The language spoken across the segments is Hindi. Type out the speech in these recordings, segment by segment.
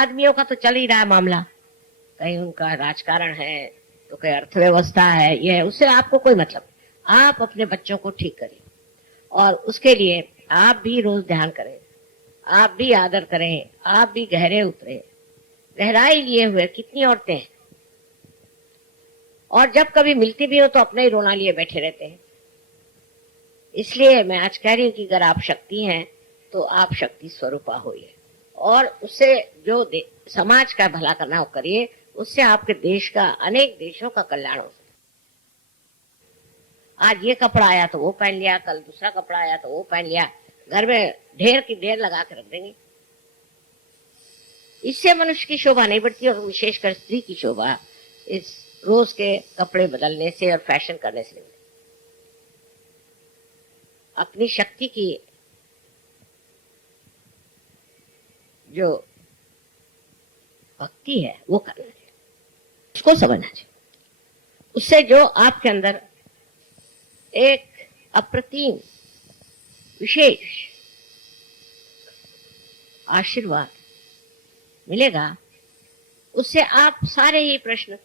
आदमियों का तो चल ही रहा है मामला, कहीं उनका राजकारण है तो कहीं अर्थव्यवस्था है, ये है, उससे आपको कोई मतलब। आप अपने बच्चों को ठीक करिए और उसके लिए आप भी रोज ध्यान करें, आप भी आदर करें, आप भी गहरे उतरे। गहराई लिए हुए कितनी औरतें हैं, और जब कभी मिलती भी हो तो अपना ही रोना लिए बैठे रहते हैं। इसलिए मैं आज कह रही हूं कि अगर आप शक्ति हैं तो आप शक्ति स्वरूपा होइए, और उससे जो समाज का भला करना हो करिए, उससे आपके देश का, अनेक देशों का कल्याण हो सकता। आज ये कपड़ा आया तो वो पहन लिया, कल दूसरा कपड़ा आया तो वो पहन लिया, घर में ढेर की ढेर लगा के रख देंगे। इससे मनुष्य की शोभा नहीं बढ़ती, और विशेषकर स्त्री की शोभा इस रोज के कपड़े बदलने से और फैशन करने से। अपनी शक्ति की जो भक्ति है वो करना चाहिए, उसको समझना चाहिए। उससे जो आपके अंदर एक अप्रतिम विशेष आशीर्वाद मिलेगा, उससे आप सारे ही प्रश्न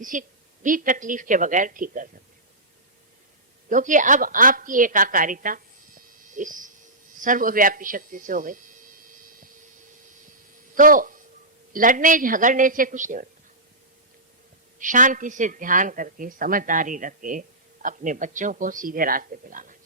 किसी भी तकलीफ के बगैर ठीक कर सकते हैं। क्योंकि अब आपकी एकाकारिता इस सर्वव्यापी शक्ति से हो गई, तो लड़ने झगड़ने से कुछ नहीं होता। शांति से ध्यान करके, समझदारी रख के अपने बच्चों को सीधे रास्ते पे लाना चाहिए।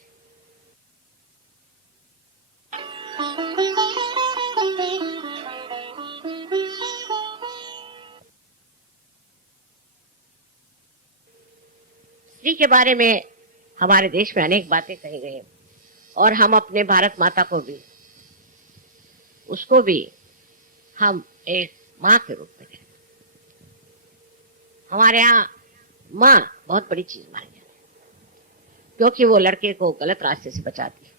स्त्री के बारे में हमारे देश में अनेक बातें कही गई हैं, और हम अपने भारत माता को भी, उसको भी हम एक माँ के रूप में कहते हैं। हमारे यहाँ माँ बहुत बड़ी चीज मानी जाती है, क्योंकि वो लड़के को गलत रास्ते से बचाती है,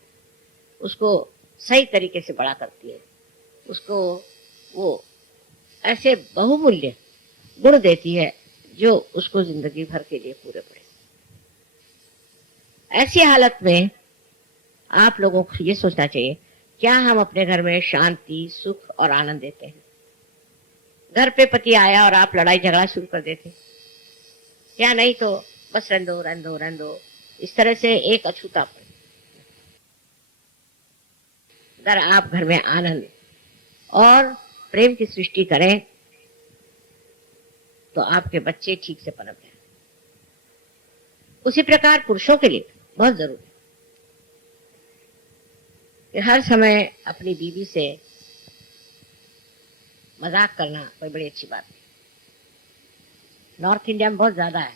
उसको सही तरीके से बड़ा करती है, उसको वो ऐसे बहुमूल्य गुण देती है जो उसको जिंदगी भर के लिए पूरे पड़े। ऐसी हालत में आप लोगों को ये सोचना चाहिए, क्या हम अपने घर में शांति, सुख और आनंद देते हैं? घर पे पति आया और आप लड़ाई झगड़ा शुरू कर देते, या नहीं तो बस रंदो रंदो रंदो, इस तरह से एक अछूतापन। अगर आप घर में आनंद और प्रेम की सृष्टि करें तो आपके बच्चे ठीक से पनप जाएं। उसी प्रकार पुरुषों के लिए बहुत जरूरी है कि हर समय अपनी बीवी से मजाक करना कोई बड़ी अच्छी बात नहीं। नॉर्थ इंडिया में बहुत ज्यादा है,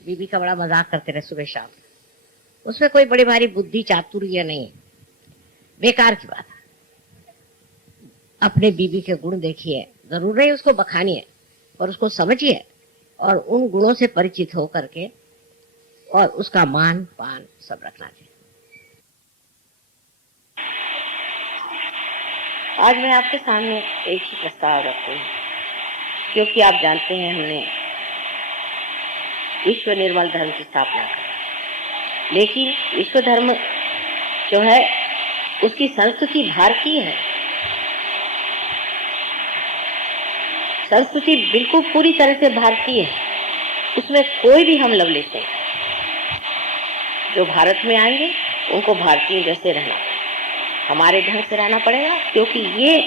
बीवी का बड़ा मजाक करते रहे सुबह शाम। उसमें कोई बड़ी भारी बुद्धि चातुर्य नहीं है, बेकार की बात है। अपने बीवी के गुण देखिए, जरूर नहीं उसको बखानिए, पर उसको समझिए और उन गुणों से परिचित हो करके और उसका मान पान सब रखना चाहिए। आज मैं आपके सामने एक ही प्रस्ताव रखती हूँ, क्योंकि आप जानते हैं हमने विश्व निर्मल धर्म की स्थापना की, लेकिन विश्व धर्म जो है उसकी संस्कृति भारतीय है। संस्कृति बिल्कुल पूरी तरह से भारतीय है, उसमें कोई भी हम लव लेते हैं। जो भारत में आएंगे उनको भारतीय जैसे रहना, हमारे ढंग से रहना पड़ेगा, क्योंकि ये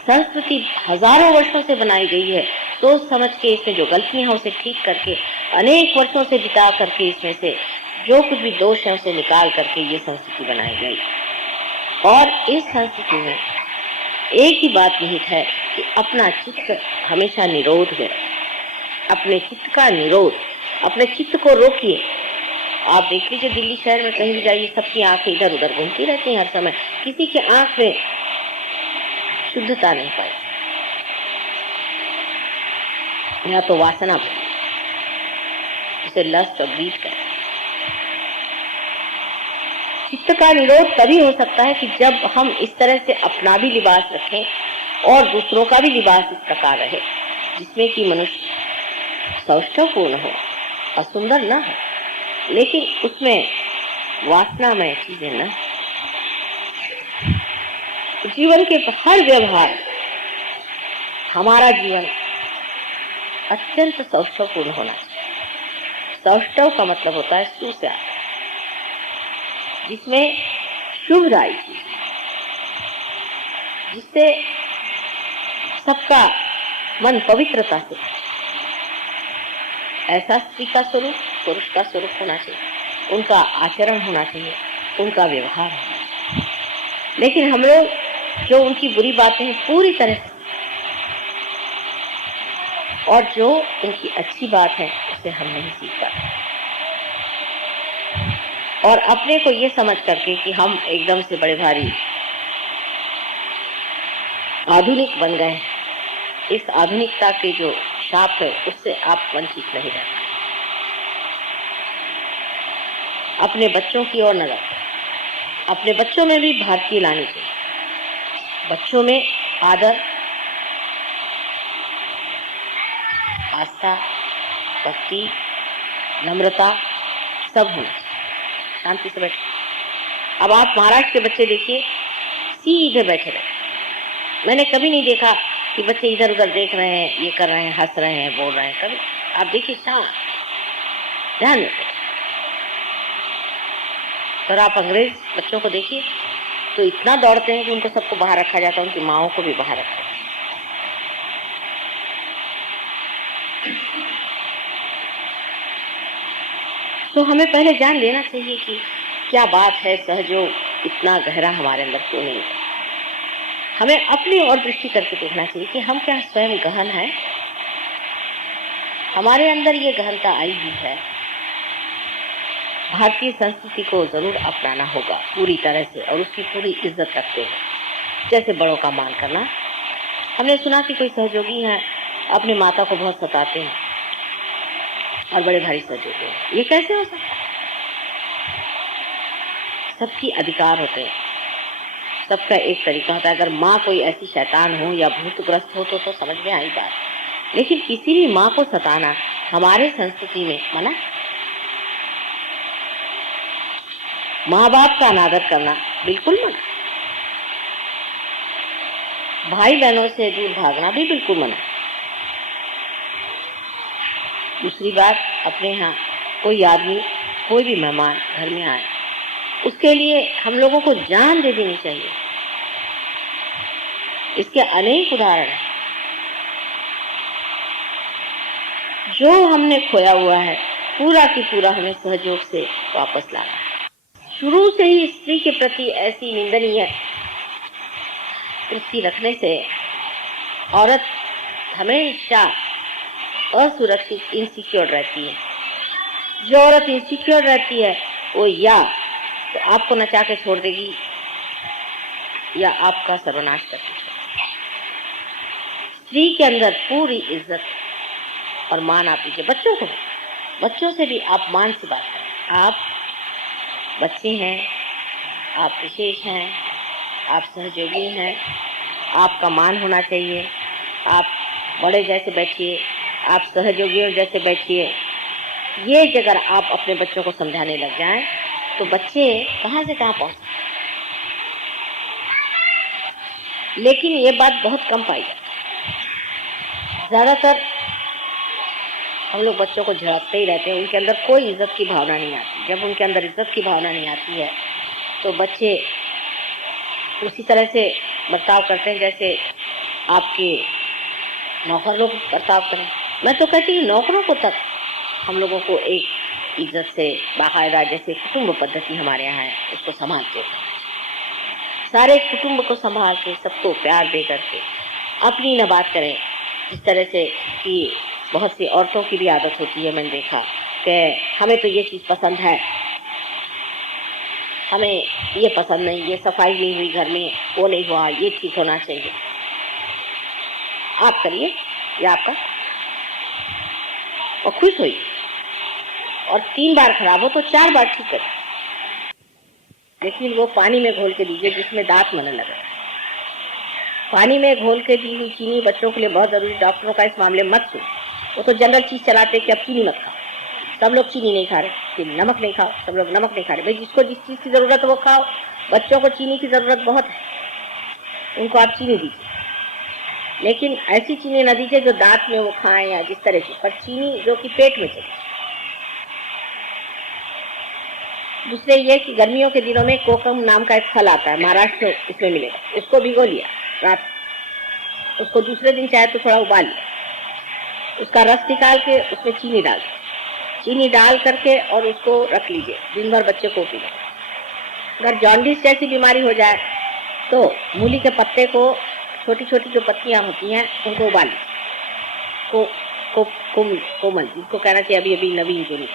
संस्कृति हजारों वर्षों से बनाई गई है। सोच समझ के इसमें जो गलतियां हैं उसे ठीक करके, अनेक वर्षों से बिता करके इसमें से जो कुछ भी दोष है उसे निकाल करके ये संस्कृति बनाई गई। और इस संस्कृति में एक ही बात निहित है कि अपना चित्त हमेशा निरोध है। अपने चित्त का निरोध, अपने चित्त को रोकिए। आप देख लीजिए दिल्ली शहर में कहीं भी जाइए, सबकी आंखें इधर उधर घूमती रहती हैं हर समय, किसी के आंख में शुद्धता नहीं पाई, या तो वासना भरी, जिसे लस्ट और ग्रीड कहते हैं। चित्त का निरोध तभी हो सकता है कि जब हम इस तरह से अपना भी लिबास रखें और दूसरों का भी लिबास इस प्रकार रहे जिसमें कि मनुष्य सौष्ठवपूर्ण हो और सुंदर न हो, लेकिन उसमें वासनामय चीजें न। जीवन के हर व्यवहार हमारा जीवन अत्यंत सौष्ठवपूर्ण होना चाहिए। सौष्ठव का मतलब होता है सु से आता, जिसमें शुभ राय चीज, जिससे सबका मन पवित्रता से, ऐसा स्त्री का स्वरूप पुरुष का स्वरूप होना चाहिए, उनका आचरण होना चाहिए, उनका व्यवहार होना चाहिए। लेकिन हम लोग जो उनकी बुरी बातें हैं पूरी तरह से, और जो उनकी अच्छी बात है उसे हम नहीं सीख पाते, और अपने को ये समझ करके कि हम एकदम से बड़े भारी आधुनिक बन गए हैं, इस आधुनिकता के जो शाप है उससे आप वंचित नहीं रह पाए। अपने बच्चों की ओर नजर, अपने बच्चों में भी भारतीय लानी चाहिए। बच्चों में आदर, आस्था, भक्ति, नम्रता सब होना चाहिए। शांति से बैठे। अब आप महाराष्ट्र के बच्चे देखिए, सीधे बैठे रहे। मैंने कभी नहीं देखा कि बच्चे इधर उधर देख रहे हैं, ये कर रहे हैं, हंस रहे हैं, बोल रहे हैं। कभी आप देखिए शांत, ध्यान देते। और आप अंग्रेज बच्चों को देखिए तो इतना दौड़ते हैं कि उनको सबको बाहर रखा जाता है, उनकी माओं को भी बाहर रखा जाता है। तो हमें पहले जान लेना चाहिए कि क्या बात है, सहयोग इतना गहरा हमारे अंदर क्यों नहीं है। हमें अपनी ओर दृष्टि करके देखना चाहिए कि हम क्या स्वयं गहन है, हमारे अंदर ये गहनता आई हुई है। भारतीय संस्कृति को जरूर अपनाना होगा पूरी तरह से, और उसकी पूरी इज्जत करते हैं। जैसे बड़ों का मान करना। हमने सुना कि कोई सहयोगी हैं, अपनी माता को बहुत सताते हैं और बड़े भारी सहयोगी हैं। ये कैसे हो सकता है? सबकी अधिकार होते हैं, सबका एक तरीका होता है। अगर माँ कोई ऐसी शैतान हो या भूतग्रस्त हो तो समझ में आई बात, लेकिन किसी भी माँ को सताना हमारे संस्कृति में मना। माँ बाप का अनादर करना बिल्कुल मना। भाई बहनों से दूर भागना भी बिल्कुल मना। दूसरी बात, अपने यहाँ कोई आदमी, कोई भी मेहमान घर में आए, उसके लिए हम लोगों को जान दे देनी चाहिए। इसके अनेक उदाहरण हैं। जो हमने खोया हुआ है पूरा की पूरा हमें सहयोग से वापस लाना है। शुरू से ही स्त्री के प्रति ऐसी निंदनीय वृत्ति रखने से औरत हमेशा असुरक्षित, इनसिक्योर रहती है। जो औरत इनसिक्योर रहती है वो या तो आपको नचा के छोड़ देगी या आपका सर्वनाश कर देगी। स्त्री के अंदर पूरी इज्जत और मान आप दीजिए। बच्चों को, बच्चों से भी आप मान से बात करें। आप बच्चे हैं, आप विशेष हैं, आप सहयोगी हैं, आपका मान होना चाहिए। आप बड़े जैसे बैठिए, आप सहयोगियों जैसे बैठिए। ये अगर आप अपने बच्चों को समझाने लग जाएं तो बच्चे कहाँ से कहाँ पहुँच। लेकिन ये बात बहुत कम पाई जाती है। ज्यादातर हम लोग बच्चों को झड़कते ही रहते हैं, उनके अंदर कोई इज्जत की भावना नहीं आती। जब उनके अंदर इज्जत की भावना नहीं आती है तो बच्चे उसी तरह से बर्ताव करते हैं जैसे आपके नौकर लोग बर्ताव करें। मैं तो कहती हूँ नौकरों को तक हम लोगों को एक इज्जत से बाकायदा, जैसे कुटुंब पद्धति हमारे यहाँ है, उसको संभालते हैं। सारे कुटुंब को संभाल के, सबको प्यार दे करके अपनी न बात करें। इस तरह से कि बहुत सी औरतों की भी आदत होती है, मैंने देखा कि हमें तो ये चीज़ पसंद है, हमें ये पसंद नहीं, ये सफाई नहीं हुई घर में, वो नहीं हुआ, ये ठीक होना चाहिए। आप करिए या आपका, और खुश होइए। और 3 बार खराब हो तो 4 बार ठीक करिए, लेकिन वो पानी में घोल के दीजिए जिसमें दांत मरने लगे। पानी में घोल के दी हुई चीनी बच्चों के लिए बहुत जरूरी। डॉक्टरों का इस मामले में मत सुनो। वो तो जनरल चीज चलाते कि अब चीनी मत खाओ, सब लोग चीनी नहीं खा रहे, फिर नमक नहीं खाओ, सब लोग नमक नहीं खा रहे। भाई जिसको जिस चीज की जरूरत है वो खाओ। बच्चों को चीनी की जरूरत बहुत है, उनको आप चीनी दीजिए। लेकिन ऐसी चीनी न दीजिए जो दांत में वो खाएं या जिस तरह की, पर चीनी जो कि पेट में चले। दूसरे ये कि गर्मियों के दिनों में कोकम नाम का एक फल आता है, महाराष्ट्र में इसमें मिलेगा, उसको भिगो लिया रात, उसको दूसरे दिन चाहे तो थोड़ा उबाल लिया, उसका रस निकाल के उसमें चीनी डाल करके और उसको रख लीजिए, दिन भर बच्चे को पीना। अगर जॉन्डिस जैसी बीमारी हो जाए तो मूली के पत्ते को, छोटी छोटी जो पत्तियां होती हैं उनको उबाल कोमल जिनको कहना चाहिए अभी अभी नवीन जो नहीं,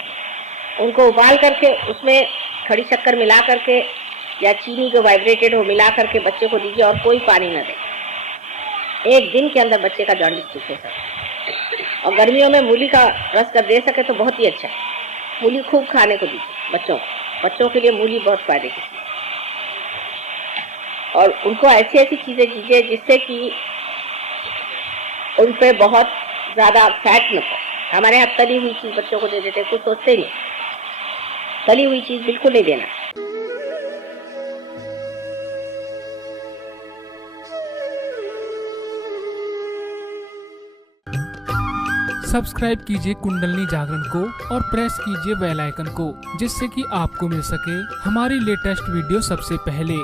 उनको उबाल करके उसमें खड़ी शक्कर मिला करके या चीनी जो वाइब्रेटेड हो मिला करके बच्चे को दीजिए और कोई पानी न दे। 1 दिन के अंदर बच्चे का जॉन्डिस ठीक हो सकता है। और गर्मियों में मूली का रस जब दे सके तो बहुत ही अच्छा है। मूली खूब खाने को दीजिए बच्चों के लिए मूली बहुत फायदे की, और उनको ऐसी ऐसी चीजें दीजिए जिससे कि उन पे बहुत ज्यादा फैट न पड़े। हमारे यहाँ तली हुई चीज बच्चों को दे देते, कुछ सोचते नहीं, तली हुई चीज बिल्कुल नहीं देना। सब्सक्राइब कीजिए कुंडलनी जागरण को और प्रेस कीजिए बेल आइकन को, जिससे कि आपको मिल सके हमारी लेटेस्ट वीडियो सबसे पहले।